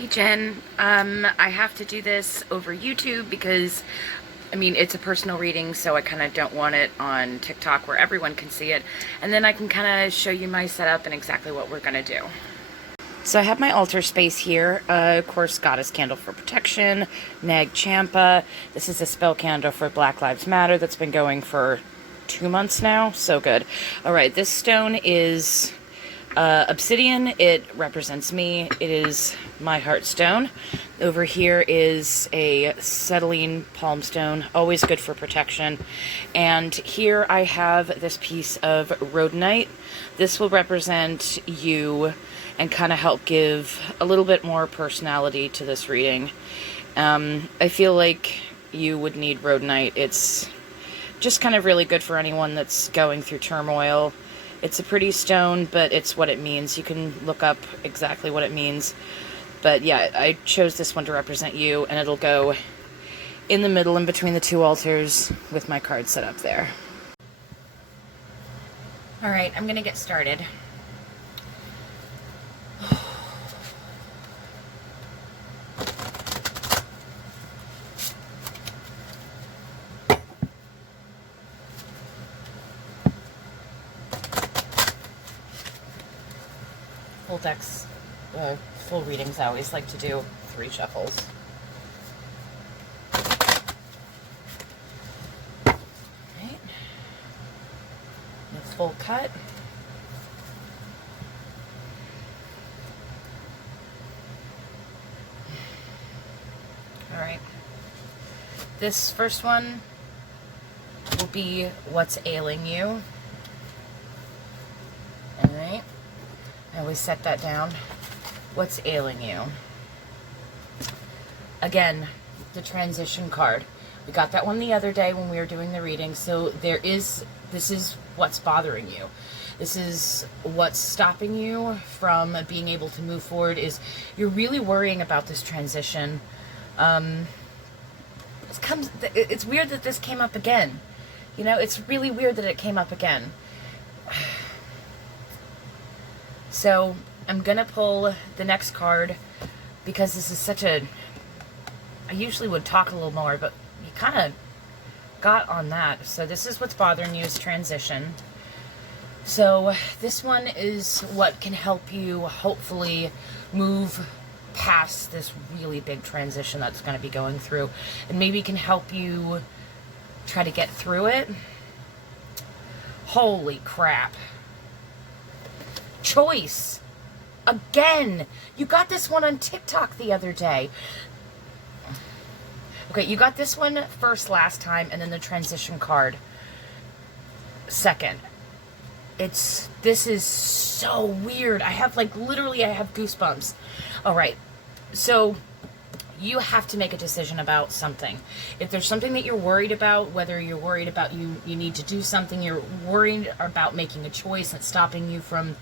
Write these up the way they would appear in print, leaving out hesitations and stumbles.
Hey Jen, I have to do this over YouTube because, I mean, it's a personal reading, so I kind of don't want it on TikTok where everyone can see it. And then I can kind of show you my setup and exactly what we're going to do. So I have my altar space here. Of course, Goddess Candle for Protection, Nag Champa. This is a spell candle for Black Lives Matter that's been going for 2 months now. So good. All right, this stone is obsidian. It represents me. It is my heart stone. Over here is a acetylene palm stone, always good for protection. And here I have this piece of rhodonite. This will represent you and kind of help give a little bit more personality to this reading. I feel like you would need rhodonite. It's just kind of really good for anyone that's going through turmoil. It's a pretty stone, but it's what it means. You can look up exactly what it means. But yeah, I chose this one to represent you, and it'll go in the middle in between the two altars with my card set up there. All right, I'm gonna get started. Full decks, full readings, I always like to do 3 shuffles. Right. The full cut. All right. This first one will be what's ailing you. All right. I always set that down. What's ailing you? Again, the transition card. We got that one the other day when we were doing the reading. So this is what's bothering you. This is what's stopping you from being able to move forward. Is you're really worrying about this transition. It's weird that this came up again. You know, it's really weird that it came up again. So I'm going to pull the next card because this is such a... I usually would talk a little more, but you kind of got on that. So this is what's bothering you is transition. So this one is what can help you hopefully move past this really big transition that's going to be going through. And maybe can help you try to get through it. Holy crap. Choice. Again. You got this one on TikTok the other day. Okay, you got this one first last time, and then the transition card second. This is so weird. I have literally I have goosebumps. All right. So you have to make a decision about something. If there's something that you're worried about, whether you're worried about you need to do something, you're worried about making a choice that's stopping you from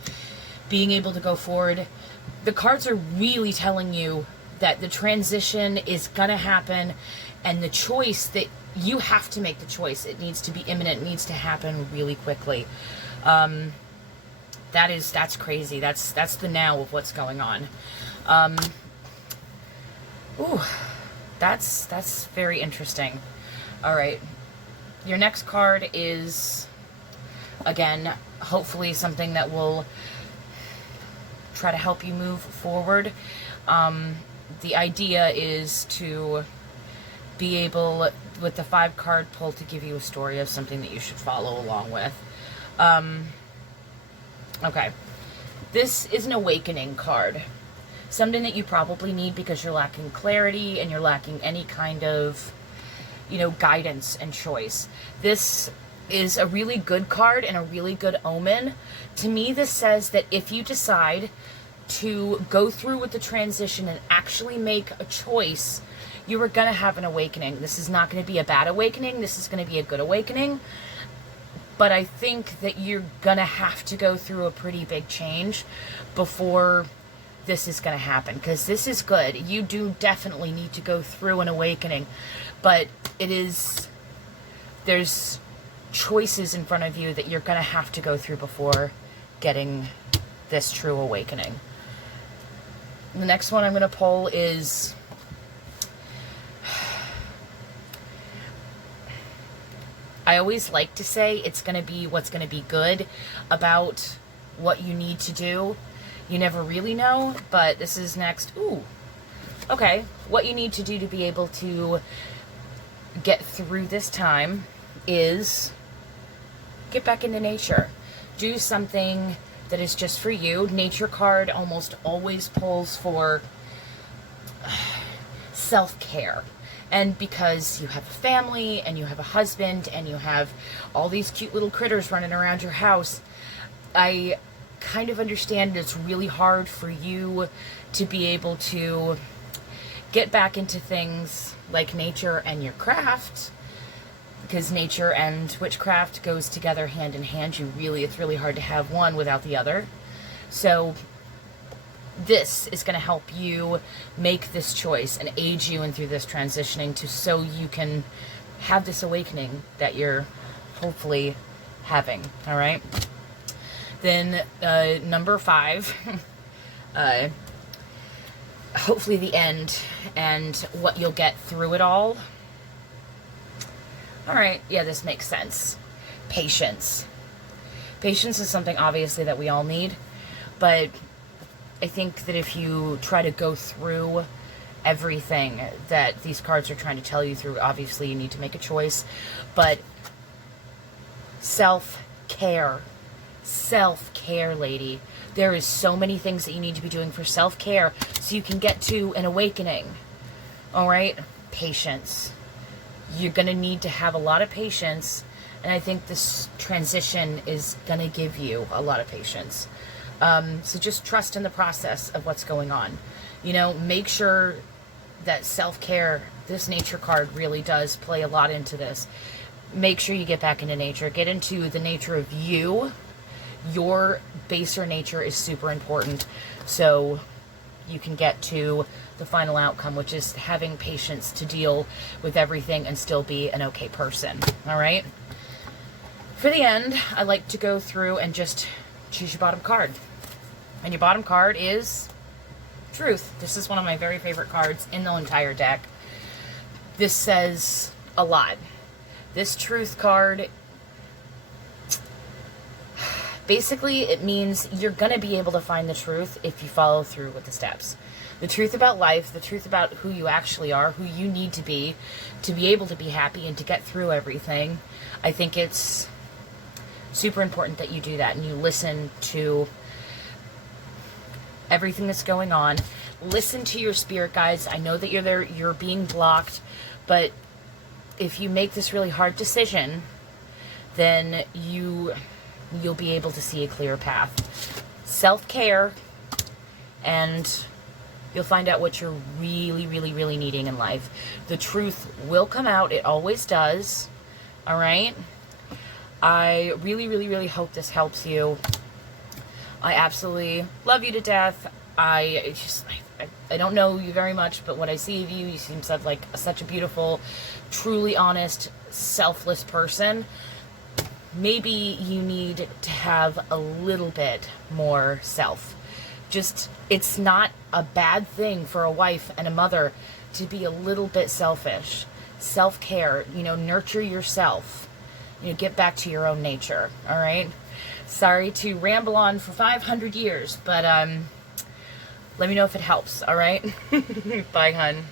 being able to go forward, the cards are really telling you that the transition is going to happen, and the choice that you have to make the choice. It needs to be imminent. It needs to happen really quickly. That's crazy. That's the now of what's going on. Ooh, that's very interesting. All right. Your next card is, again, hopefully something that will try to help you move forward. The idea is to be able, with the 5 card pull, to give you a story of something that you should follow along with. Okay. This is an awakening card. Something that you probably need because you're lacking clarity and you're lacking any kind of, guidance and choice. This is a really good card and a really good omen. To me, this says that if you decide to go through with the transition and actually make a choice, you are going to have an awakening. This is not going to be a bad awakening. This is going to be a good awakening. But I think that you're going to have to go through a pretty big change before this is going to happen, because this is good. You do definitely need to go through an awakening, but there's choices in front of you that you're going to have to go through before getting this true awakening. The next one I'm going to pull is I always like to say it's going to be what's going to be good about what you need to do. You never really know, but this is next. Ooh, okay. What you need to do to be able to get through this time is get back into nature. Do something that is just for you. Nature card almost always pulls for self-care. And because you have a family and you have a husband and you have all these cute little critters running around your house, I kind of understand it's really hard for you to be able to get back into things like nature and your craft, because nature and witchcraft goes together hand in hand. It's really hard to have one without the other. So this is going to help you make this choice and aid you in through this transitioning so you can have this awakening that you're hopefully having. All right. Then number 5, hopefully the end and what you'll get through it all. All right. Yeah, this makes sense. Patience. Patience is something obviously that we all need, but I think that if you try to go through everything that these cards are trying to tell you through, obviously you need to make a choice, but self-care, lady. There is so many things that you need to be doing for self-care so you can get to an awakening. All right? Patience. You're going to need to have a lot of patience, and I think this transition is going to give you a lot of patience. So just trust in the process of what's going on. You know, make sure that self-care, this nature card really does play a lot into this. Make sure you get back into nature. Get into the nature of you. Your baser nature is super important. So you can get to the final outcome, which is having patience to deal with everything and still be an okay person. All right? For the end, I like to go through and just choose your bottom card. And your bottom card is Truth. This is one of my very favorite cards in the entire deck. This says a lot. This Truth card, basically it means you're going to be able to find the truth if you follow through with the steps. The truth about life, the truth about who you actually are, who you need to be able to be happy and to get through everything. I think it's super important that you do that and you listen to everything that's going on. Listen to your spirit guides. I know that you're being blocked, but if you make this really hard decision, then you'll be able to see a clear path. Self-care, and you'll find out what you're really, really, really needing in life. The truth will come out. It always does. All right? I really, really, really hope this helps you. I absolutely love you to death. I don't know you very much, but what I see of you, you seem to have like such a beautiful, truly honest, selfless person. Maybe you need to have a little bit more self. Just, it's not a bad thing for a wife and a mother to be a little bit selfish. Self-care, nurture yourself. Get back to your own nature, all right? Sorry to ramble on for 500 years, but let me know if it helps, all right? Bye, hun.